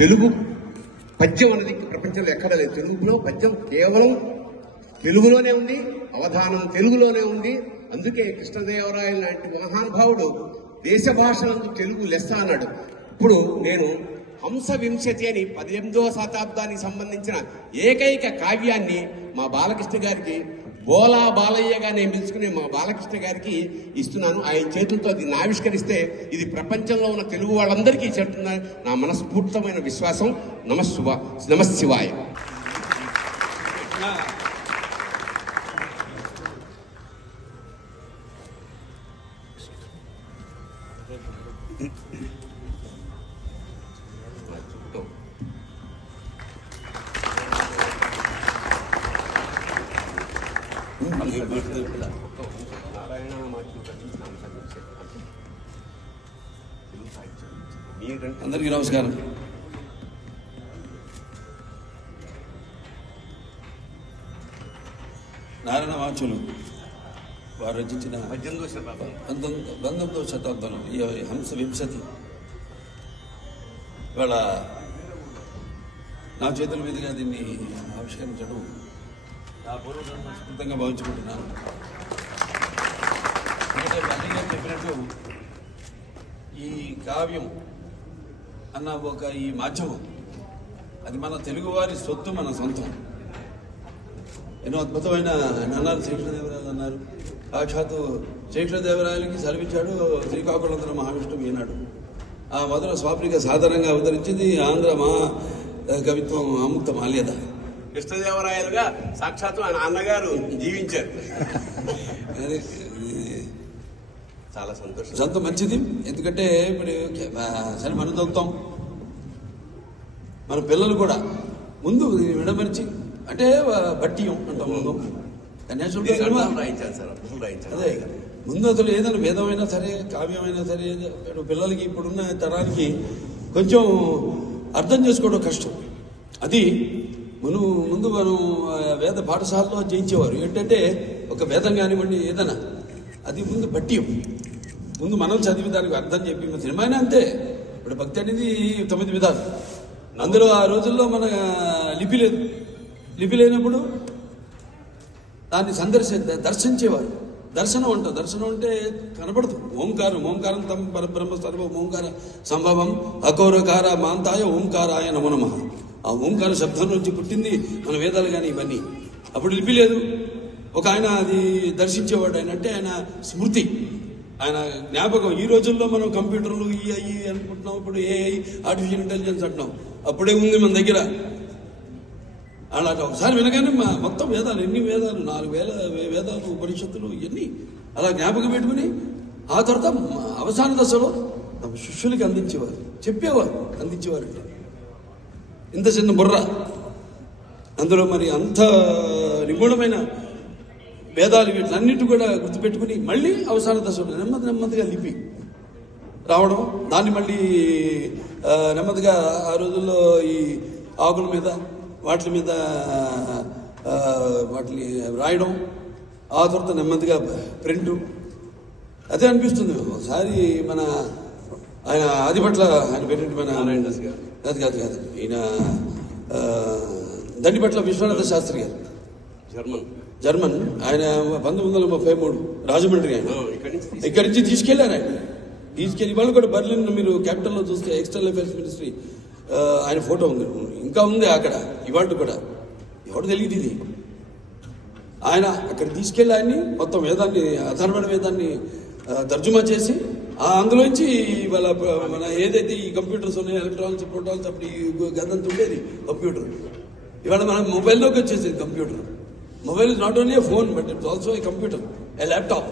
తెలుగు పద్యం అనేది ప్రపంచంలో ఎక్కడ లేదు. తెలుగులో పద్యం కేవలం తెలుగులోనే ఉంది, అవధానం తెలుగులోనే ఉంది. అందుకే కృష్ణదేవరాయలు లాంటి మహానుభావుడు దేశ భాషలందు తెలుగు లెస్స అన్నాడు. ఇప్పుడు నేను హంస వింశతి అని 18వ శతాబ్దానికి సంబంధించిన ఏకైక కావ్యాన్ని మా బాలకృష్ణ గారికి, బోలా బాలయ్యగా నేను పిలుచుకునే మా బాలకృష్ణ గారికి ఇస్తున్నాను. ఆయన చేతులతో దీన్ని ఆవిష్కరిస్తే ఇది ప్రపంచంలో ఉన్న తెలుగు వాళ్ళందరికీ చెప్తుందని నా మనస్ఫూర్తమైన విశ్వాసం. నమశివాయ. అందరికీ నమస్కారం. నారాయణ వాచులు వారు రచించిన 19వ శతాబ్దంలో ఈ హంస వింశతి ఇవాళ నా చేతుల మీదుగా దీన్ని ఆవిష్కరించడం నా పూర్వజన్మ స్ఫూర్తంగా భావించుకుంటున్నాను. ఎందుకంటే అన్నయ్య చెప్పినట్టు ఈ కావ్యం అన్న ఈ మాధ్యమం అది మన తెలుగువారి సొత్తు, మన సొంతం. ఎన్నో అద్భుతమైన అన్నారు. శ్రీకృష్ణదేవరాయలు అన్నారు, సాక్షాత్తు శ్రీకృష్ణదేవరాయలకి సెలవిచ్చాడు శ్రీకాకుళంతర మహావిష్ణువు ఈనాడు. ఆ మొదల స్వాప్నిక సాధారణంగా అవతరించింది ఆంధ్ర మహా కవిత్వం ఆముక్త మాల్యద. కృష్ణదేవరాయలుగా సాక్షాత్తు ఆయన అన్నగారు జీవించారు. చాలా సంతోషం, మంచిది. ఎందుకంటే ఇప్పుడు సరే మన దొంగతాం, మన పిల్లలు కూడా ముందు విడమరిచి అంటే బట్టియం అంటాం. ముందు అదే ముందు అసలు ఏదైనా వేదమైనా సరే, కావ్యమైనా సరే పిల్లలకి ఇప్పుడున్న తరానికి కొంచెం అర్థం చేసుకోవడం కష్టం. అది ముందు మనం వేద పాఠశాలలో జయించేవారు. ఏంటంటే ఒక వేదం కానివ్వండి ఏదైనా అది ముందు బట్టియం, ముందు మనం చదివి దానికి అర్థం చెప్పి. సినిమా అయినా అంతే. ఇప్పుడు భక్తి అనేది 9 విధాలు. అందులో ఆ రోజుల్లో మన లిపి లేదు. లిపి లేనప్పుడు దాన్ని దర్శించేవారు. దర్శనం అంటాం. దర్శనం అంటే కనపడదు. ఓంకారం తమ పరబ్రహ్మ సర్వ ఓంకార సంభవం అఘోరకార మాంతాయ ఓంకారాయ నమో నమః. ఆ ఓంకార శబ్దం నుంచి పుట్టింది మన వేదాలు కానీ ఇవన్నీ. అప్పుడు లిపి లేదు. ఒక ఆయన అది దర్శించేవాడు. ఆయన అంటే ఆయన స్మృతి, ఆయన జ్ఞాపకం. ఈ రోజుల్లో మనం కంప్యూటర్లు ఈ అనుకుంటున్నాం. ఇప్పుడు ఏఐ ఆర్టిఫిషియల్ ఇంటెలిజెన్స్ అంటున్నాం. అప్పుడే ఉంది మన దగ్గర. అలా ఒకసారి వినగానే మొత్తం వేదాలు, ఎన్ని వేదాలు, 4000 వేదాలు, ఉపనిషత్తులు ఇవన్నీ అలా జ్ఞాపకం పెట్టుకుని ఆ తర్వాత అవసాన దశలో తమ శిష్యులకి అందించేవారు, చెప్పేవారు, అందించేవారు. ఇంత చిన్న బుర్ర, అందులో మరి అంత నిగూఢమైన వేదాలు వీటిలన్నిటి కూడా గుర్తుపెట్టుకుని మళ్ళీ అవసాన దశలో నెమ్మదిగా లిపి రావడం, దాన్ని మళ్ళీ నెమ్మదిగా ఆ రోజుల్లో ఈ ఆకుల మీద వాటి మీద వాటిని రాయడం, ఆ తర్వాత నెమ్మదిగా ప్రింటు. అదే అనిపిస్తుంది ఒకసారి మన ఆయన ఆదిపట్ల ఆయన పేరు మన కాదు ఈయన దండిపట్ల విశ్వనాథ శాస్త్రి గారు, జర్మన్. ఆయన 1933 రాజమండ్రి. ఆయన ఇక్కడి నుంచి తీసుకెళ్లారు. తీసుకెళ్లి వాళ్ళు కూడా బర్లిన్, మీరు క్యాపిటల్లో చూస్తే ఎక్స్టర్నల్ అఫైర్స్ మినిస్ట్రీ ఆయన ఫోటో ఉంది, ఇంకా ఉంది అక్కడ ఇవాళ కూడా. ఎవరు తెలియదు ఇది. ఆయన అక్కడ తీసుకెళ్లి ఆయన్ని మొత్తం వేదాన్ని, అథర్వణ వేదాన్ని తర్జుమా చేసి అందులోంచి వాళ్ళ మన ఏదైతే ఈ కంప్యూటర్స్ ఉన్నాయి, ఎలక్ట్రానిక్స్, ప్రోటాన్స్, అప్పుడు ఈ గదంతా ఉండేది కంప్యూటర్. ఇవాళ మన మొబైల్లోకి వచ్చేసింది computer. Mobile is not only A phone but it's also a computer, A laptop.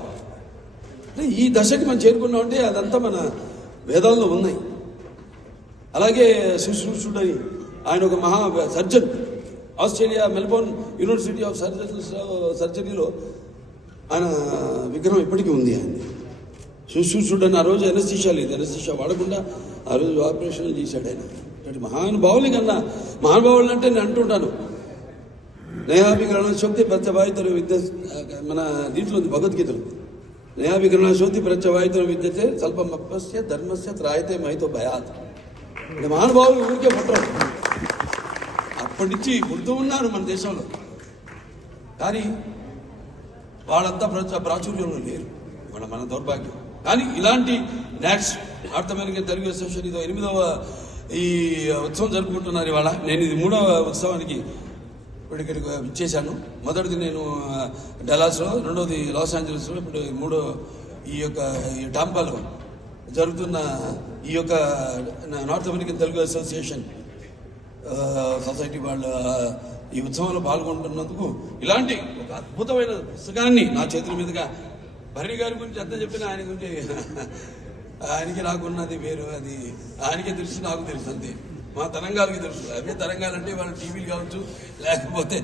ఈ దశకి మనం చేరుకున్నామంటే అదంతా మన వేదాల్లో ఉన్నాయి. అలాగే శుశ్రూషుడని ఆయన ఒక మహా surgeon. Australia Melbourne university of సర్జరీలో ఆయన విగ్రహం ఇప్పటికీ ఉంది. ఆయన శుశ్రూషుడని. ఆ రోజు ఎనస్థీషియా లేదు, ఎనస్థీషియా వాడకుండా ఆ రోజు ఆపరేషన్ చేశాడు ఆయన. మహానుభావులు కన్నా మహానుభావులు అంటే నేను అంటుంటాను, నయాభికరణ శక్తి ప్రత్యవాయుతర విద్య. మన దీంట్లో ఉంది భగవద్గీతలో, నయాభికరణ శక్తి ప్రత్యవాయుతర విద్యతే స్వల్పమప్యస్య ధర్మస్య త్రాయతే మహితో భయాత్. మహానుభావులు ఊరికే పుట్టరు, అప్పటి నుంచి పుడుతూ ఉన్నారు మన దేశంలో. కానీ వాళ్ళంతా ప్రాచుర్యంలో లేరు, వాళ్ళ మన దౌర్భాగ్యం. కానీ ఇలాంటి NATS North American Telugu association ఇదో 8వ ఈ ఉత్సవం జరుపుకుంటున్నారు ఇవాళ. నేను ఇది 3వ ఉత్సవానికి ఇక్కడికి ఇచ్చేశాను. మొదటిది నేను డలాస్లో, రెండోది లాస్ ఏంజలస్లో, ఇప్పుడు 3వ ఈ టాంపాలో జరుగుతున్న ఈ north American Telugu association society వాళ్ళ ఈ ఉత్సవంలో పాల్గొంటున్నందుకు ఇలాంటి ఒక అద్భుతమైన పుస్తకాన్ని నా చేతుల మీదుగా, భరణి గారి గురించి ఎంత చెప్పినా ఆయన గురించి ఆయనకి నాకున్నది వేరు, అది ఆయనకే తెలుసు, నాకు తెలుసు, అంతే. మా తరంగాలకి తెలుసు. అవే తరంగాలు అంటే వాళ్ళ టీవీలు కావచ్చు, లేకపోతే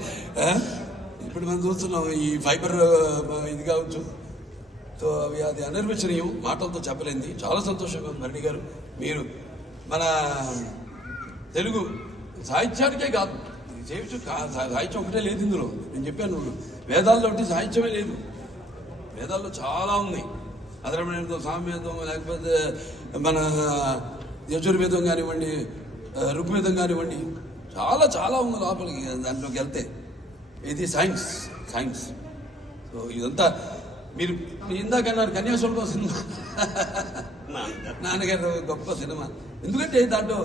ఇప్పుడు మనం చూస్తున్నాం ఈ ఫైబర్ ఇది కావచ్చు. సో అవి అది అనిర్వచనీయం, మాటలతో చెప్పలేంది. చాలా సంతోషంగా ఉంది భరణి గారు, మీరు మన తెలుగు సాహిత్యానికే కాదు, సాహిత్యం ఒకటే లేదు ఇందులో. నేను చెప్పాను, వేదాల్లో ఒకటి సాహిత్యమే లేదు, వేదాల్లో చాలా ఉంది. అధర్వణేదో, సామవేదం, లేకపోతే మన యజుర్వేదం కానివ్వండి, ఋగ్వేదం కానివ్వండి, చాలా చాలా ఉంది లోపలికి. దాంట్లోకి వెళ్తే ఇది సైన్స్. సో ఇదంతా మీరు ఇందాక అన్నారు కన్యాశుల్కం సినిమా, నాన్నగారు గొప్ప సినిమా. ఎందుకంటే దాంట్లో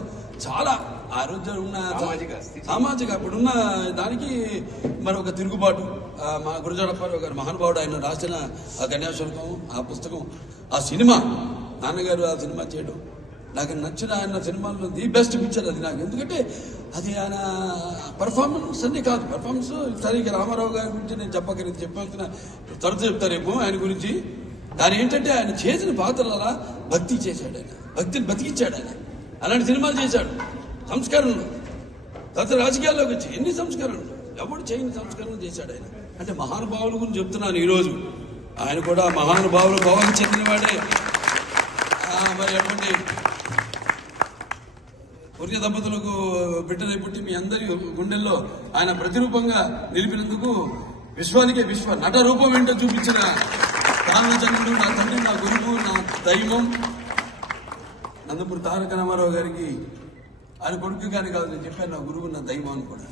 చాలా ఆ రోజు ఉన్న సామాజిక అప్పుడున్న దానికి మరొక తిరుగుబాటు. మా గురజాడప్పారావు గారు మహానుభావుడు, ఆయన రాసిన ఆ కన్యాశుల్కం, ఆ పుస్తకం, ఆ సినిమా, నాన్నగారు ఆ సినిమా చేయడం నాకు నచ్చిన ఆయన సినిమాల్లో ది బెస్ట్ పిక్చర్ అది నాకు. ఎందుకంటే అది ఆయన పర్ఫార్మెన్స్ అన్నీ కాదు, పర్ఫార్మెన్స్ సరిగ్గా రామారావు గారి గురించి నేను చెప్పాల్సిన తరచు చెప్తారేమో ఆయన గురించి. దాని ఏంటంటే ఆయన చేసిన పాత్రల భక్తి చేశాడు, ఆయన భక్తిని బతికించాడు. ఆయన అలాంటి సినిమాలు చేశాడు. సంస్కరణలు తర్వాత రాజకీయాల్లోకి వచ్చి ఎన్ని సంస్కరణలు, ఎవరు చేయని సంస్కరణలు చేశాడు ఆయన. అంటే మహానుభావుల గురించి చెప్తున్నాను ఈరోజు. ఆయన కూడా మహానుభావులు భావానికి చెందినవాడే. మరి అటువంటి పుణ్య దంపతులకు బిడ్డలై పుట్టి మీ అందరి గుండెల్లో ఆయన ప్రతిరూపంగా నిలిపినందుకు విశ్వానికే నట రూపం ఏంటో చూపించిన రామచంద్రుడు, నా తండ్రి, నా గురువు, నా దైవం నందమూరి తారక రామారావు గారికి, ఆయన కొడుకు కానీ కాదు, నేను చెప్పాను నా గురువు, నా దైవం అని కూడా.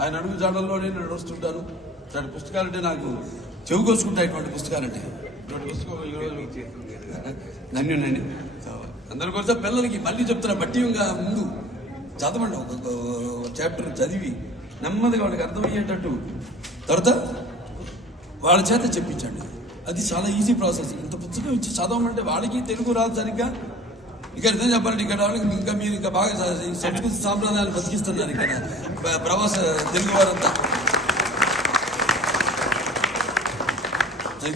ఆయన అడుగు జాడల్లోనే నేను నడుస్తుంటాను. ఇట్లాంటి పుస్తకాలంటే నాకు చెవి కోసుకుంటాయి. ఇటువంటి పుస్తకాలంటే ఇటువంటి పుస్తకం ధన్యునండి. అందరి కోసం పిల్లలకి మళ్ళీ చెప్తున్నా, బట్టిగా ముందు చదవండి, ఒక చాప్టర్ చదివి నెమ్మదిగా వాడికి అర్థమయ్యేటట్టు తర్వాత వాళ్ళ చేత చెప్పించండి. అది చాలా ఈజీ ప్రాసెస్. ఇంత పుస్తకం ఇచ్చి చదవమంటే వాళ్ళకి తెలుగు రాదు సరిగ్గా. ఇక్కడ నిజం చెప్పాలంటే ఇక్కడ వాళ్ళకి మీరు ఇంకా బాగా సంస్కృతి సాంప్రదాయాలు బతికిస్తున్నారు ఇక్కడ ప్రవాస తెలుగు వారంతా.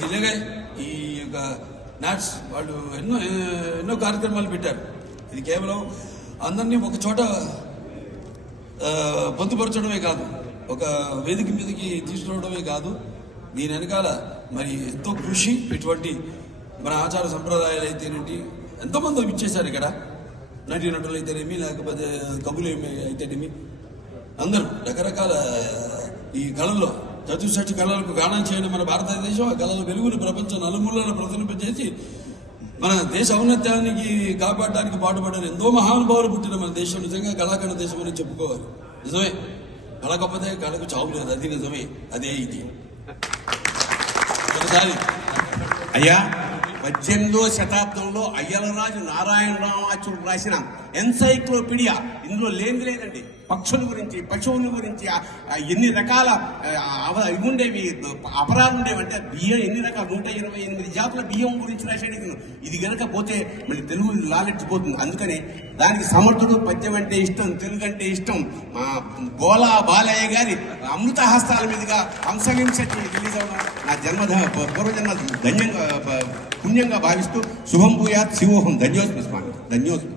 ఇలాగే ఈ నాట్స్ వాళ్ళు ఎన్నో కార్యక్రమాలు పెట్టారు. ఇది కేవలం అందరినీ ఒక చోట పొందుపరచడమే కాదు, ఒక వేదిక మీదకి తీసుకురావడమే కాదు, దీని వెనకాల మరి ఎంతో కృషి. ఇటువంటి మన ఆచార సంప్రదాయాలు అయితేనేంటి, ఎంతోమంది ఇచ్చేశారు ఇక్కడ. నటులు అయితేనేమి, లేకపోతే కవులు అయితేనేమి, అందరూ రకరకాల ఈ కళల్లో చతుర్షష్టి కళలకు గానం చేయడం మన భారతదేశం. ఆ కళల వెలుగును ప్రపంచం నలుమూలలో ప్రతినింపజేసి మన దేశ ఔన్నత్యానికి కాపాడడానికి పాటుపడిన ఎంతో మహానుభావులు పుట్టిన మన దేశం నిజంగా కళాఖండ దేశం అని చెప్పుకోవాలి. నిజమే, కళ గొప్పదే, కళకు చావు లేదు, అది నిజమే. అదే ఇది. ఒకసారి అయ్యా 18వ శతాబ్దంలో అయ్యలరాజు నారాయణరామాచుడు రాసిన ఎన్సైక్లోపీడియా, ఇందులో లేదండి. పక్షుల గురించి, పశువుల గురించి, ఎన్ని రకాల ఉండేవి, అపరాలు ఉండేవి. అంటే బియ్యం ఎన్ని రకాలు, 128 జాతుల బియ్యం గురించి రాసేది. ఇది గనక పోతే మళ్ళీ తెలుగు లాలెట్టిపోతుంది. అందుకని దానికి సమర్థుడు. పద్యం అంటే ఇష్టం, తెలుగు అంటే ఇష్టం. మా బోలా బాలయ్య గారి అమృత హస్తాల మీదుగా హంసవింశతి రిలీజ్ అవ్వడం నా పూర్వజన్మ పుణ్యంగా భావిస్తూ శుభం భూయాత్ శివోహం. ధన్యోస్మి స్వామి, ధన్యోస్మి.